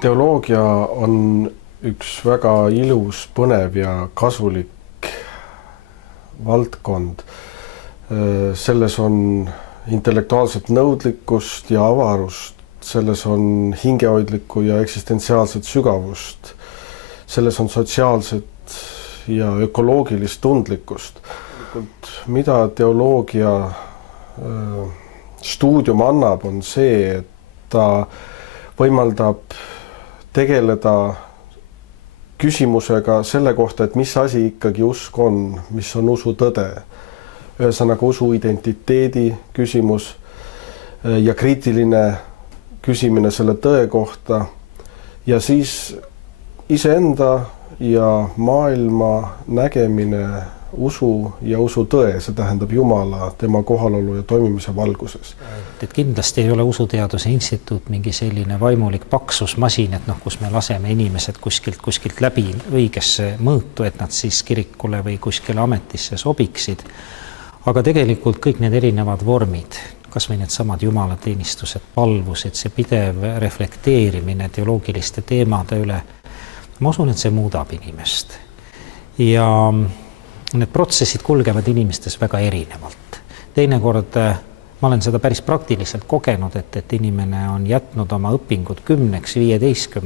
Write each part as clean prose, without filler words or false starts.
Teoloogia on üks väga ilus, põnev ja kasulik valdkond. Selles on intellektuaalset nõudlikkust ja avarust, selles on hingehoidlikku ja eksistentsiaalset sügavust, selles on sotsiaalset ja ökoloogilist tundlikkust. Mida teoloogia stuudium annab, on see, et ta võimaldab tegeleda küsimusega selle kohta, et mis asi ikkagi usk on, mis on usu tõde. Ühesõnaga usu identiteedi küsimus ja kriitiline küsimine selle tõe kohta ja siis iseenda ja maailma nägemine usu ja usu tõe, see tähendab Jumala, tema kohalolu ja toimimise valguses. Et kindlasti ei ole usuteaduse instituut mingi selline vaimulik paksusmasin, et kus me laseme inimesed kuskilt läbi õigesse mõõtu, et nad siis kirikule või kuskile ametisse sobiksid. Aga tegelikult kõik need erinevad vormid, kas või need samad jumalateenistused, palvused, see pidev reflekteerimine teoloogiliste teemade üle, ma usun, et see muudab inimest. Ja need protsessid kulgevad inimestes väga erinevalt. Teinekord ma olen seda päris praktiliselt kogenud, et inimene on jätnud oma õpingud 10, 15,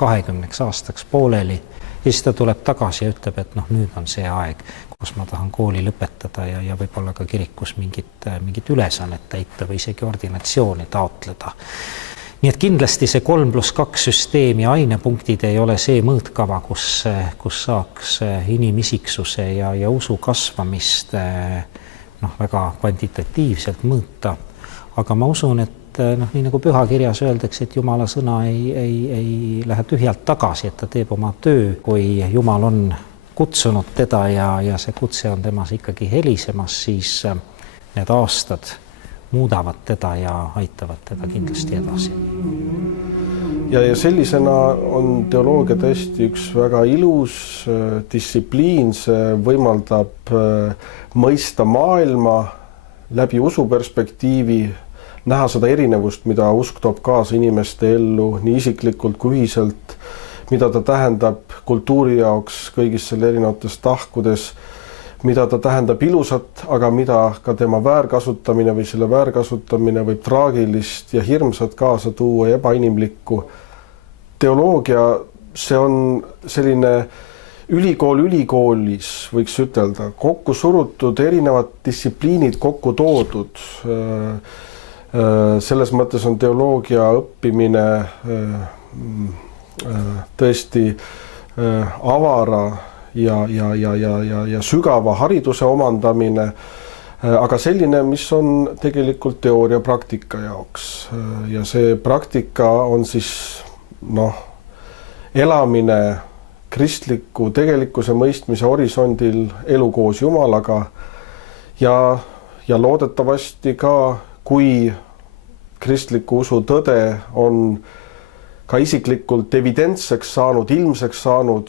20 aastaks pooleli ja siis ta tuleb tagasi ja ütleb, et nüüd on see aeg, kus ma tahan kooli lõpetada ja võib-olla ka kirikus mingit ülesannet täita või isegi ordinatsiooni taotleda. Nii et kindlasti see 3+2 süsteem ja ainepunktid ei ole see mõõtkava, kus saaks inimisiksuse ja usu kasvamist väga kvantitatiivselt mõõta. Aga ma usun, et nii nagu pühakirjas öeldakse, et Jumala sõna ei lähe tühjalt tagasi, et ta teeb oma töö, kui Jumal on kutsunud teda ja see kutse on temas ikkagi helisemas, siis need aastad muudavad teda ja aitavad teda kindlasti edasi. Ja sellisena on teoloogia tõesti üks väga ilus distsipliin, see võimaldab mõista maailma läbi usuperspektiivi, näha seda erinevust, mida usk toob kaasa inimeste ellu nii isiklikult kui ühiselt, mida ta tähendab kultuuri jaoks kõigis selle erinevates tahkudes, mida ta tähendab ilusat, aga mida ka tema väärkasutamine või selle väärkasutamine võib traagilist ja hirmsat kaasa tuua ja ebainimlikku. Teoloogia, see on selline ülikoolis, võiks ütelda, kokku surutud erinevad distsipliinid kokku toodud. Selles mõttes on teoloogia õppimine tõesti avara ja sügava hariduse omandamine, aga selline, mis on tegelikult teooria praktika jaoks. Ja see praktika on siis elamine kristliku tegelikkuse mõistmise horisondil, elu koos Jumalaga ja loodetavasti ka, kui kristliku usu tõde on ka isiklikult evidentseks saanud, ilmseks saanud,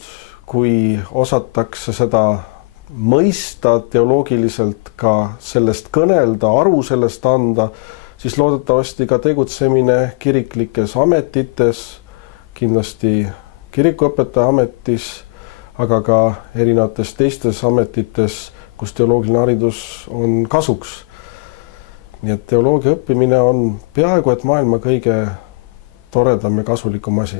kui osatakse seda mõista teoloogiliselt, ka sellest kõnelda, aru sellest anda, siis loodetavasti ka tegutsemine kiriklikes ametites, kindlasti kirikuõpetaja ametis, aga ka erinevates teistes ametites, kus teoloogiline haridus on kasuks. Nii et teoloogia õppimine on peaaegu et maailma kõige toredam ja kasulikum asi.